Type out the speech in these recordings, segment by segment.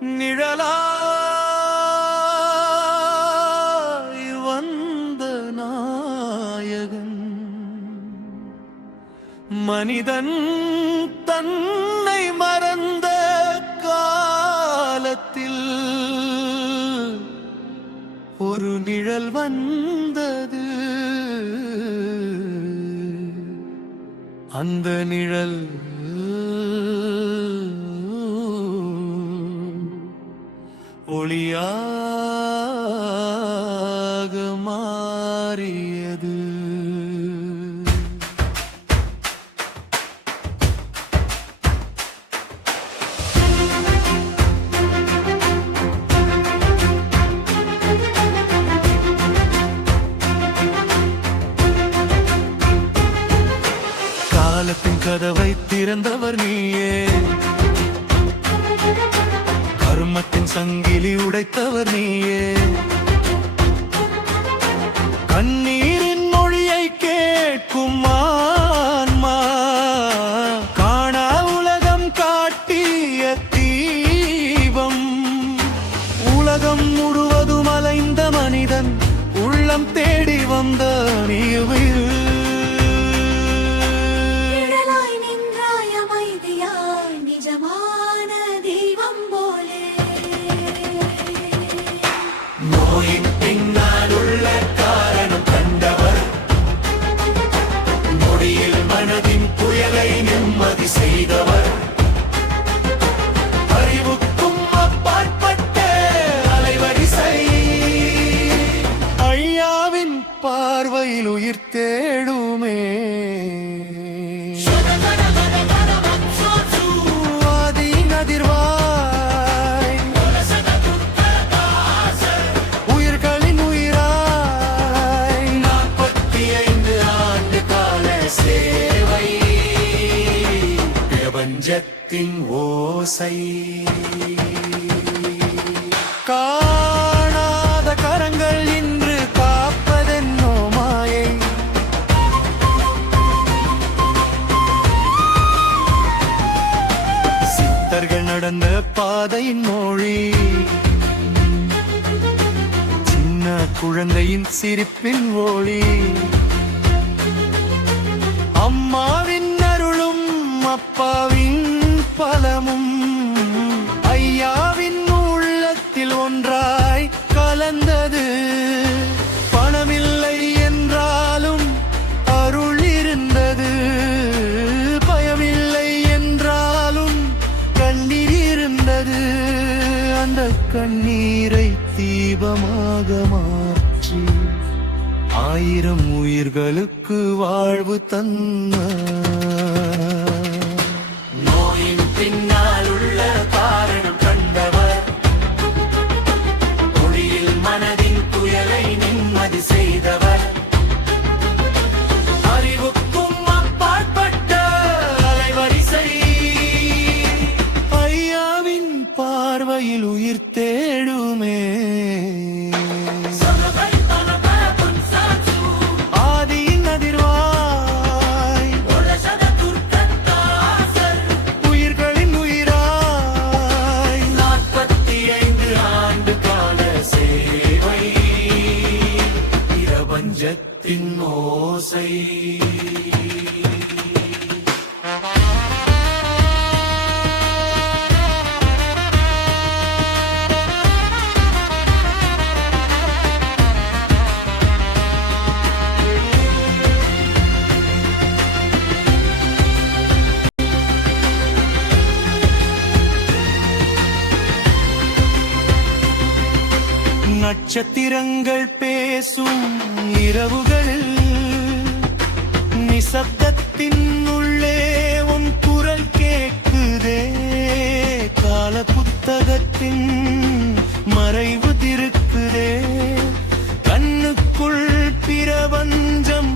நிழலாய் வந்த நாயகன் மனிதன் தன்னை மறந்த காலத்தில் ஒரு நிழல் வந்தது. அந்த நிழல் ஒளியாக மாறியது. காலத்தின் கதவை திறந்தவர் நீயே, கர்மத்தின் சங்கிலி உடைத்தவர் நீயே, கண்ணீரின் மொழியை கேட்கும் ஆன்மா, காணா உலகம் காட்டிய தீபம், உலகம் முழுவதும் அலைந்த மனிதன் உள்ளம் தேடி வந்த நீவில் பின்னால் உள்ள காரணம் கண்டவர், நொடியில் மனதின் புயலை நிம்மதி செய்தவர், அறிவுக்கும் அப்பாற்பட்ட அலைவரிசை, ஐயாவின் பார்வையில் உயிர் தேடுமே. பிரபஞ்சத்தின் ஓசை, காணாத கரங்கள் இன்று காப்பதென்னோ மாயை, சித்தர்கள் நடந்த பாதையின் மொழி, சின்ன குழந்தையின் சிரிப்பின் ஒளி, அம்மாவின் அருளும் அப்பாவின் பலமும் ஐயாவின் உள்ளத்தில் ஒன்றாய் கலந்தது. பணமில்லை என்றாலும் அருள் இருந்தது, பயமில்லை என்றாலும் கண்ணீர் இருந்தது. அந்த கண்ணீரை தீபமாக மாற்றி 1000 உயிர்களுக்கு வாழ்வு தந்த, நோயின் பின்னால் உள்ள காரணம் கண்டவர், மொழியில் மனதின் புயலை நிம்மதி செய்தவர், அறிவுக்கும் அப்பாற்பட்ட அலைவரிசை, ஐயாவின் பார்வையில் உயிர் தேடுமே. பிரபஞ்சத்தின் ஓசை, நட்சத்திரங்கள் பேசும் இரவுகளில், நிசப்தத்தின் உள்ளே உன் குரல் கேட்குதே, கால புத்தகத்தின் மறைவு திருக்குதே, கண்ணுக்குள் பிரபஞ்சம்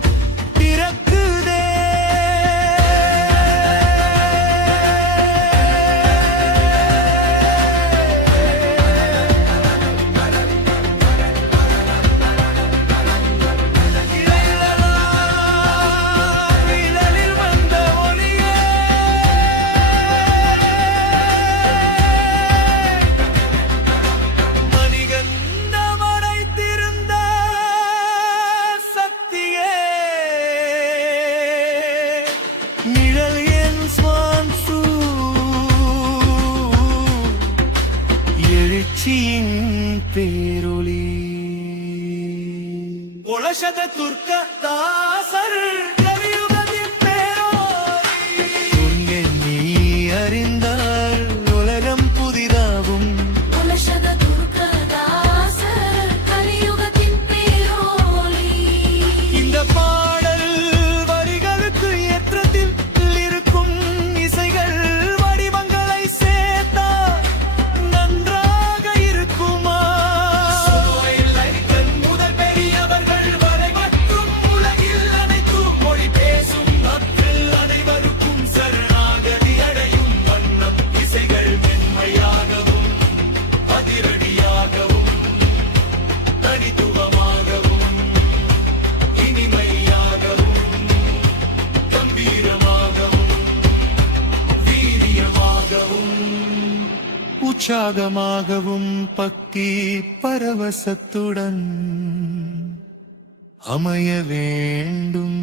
பிறக்குதே. எழுச்சியின் பேரொளி உலசத துர்க்க தாசர் கலியுகத்தின் பேரொளி உன்னை நீ அறிந்தால் உலகம் புதிதாகும் உலசத துர்க்க தாசர் கலியுகத்தின் பேரொளி இந்த பாடல் வரிகளுக்கு ஏற்றத்தில் இருக்கும் இசைகள் வடிவங்களை சேர்த்தா நன்றாக இருக்குமா முதல் பெரியவர்கள் வரை மற்றும் உலகில் அனைத்தும் மொழி பேசும் மக்கள் அனைவருக்கும் சரணாகதி அடையும் வண்ணம் இசைகள் மென்மையாகவும் அதிரடியாகவும் தனித்துவமாகவும் இனிமையாகவும் கம்பீரமாகவும் வீரியமாகவும் உற்சாகமாகவும் பக்தி பரவசத்துடன் அமைய வேண்டும்.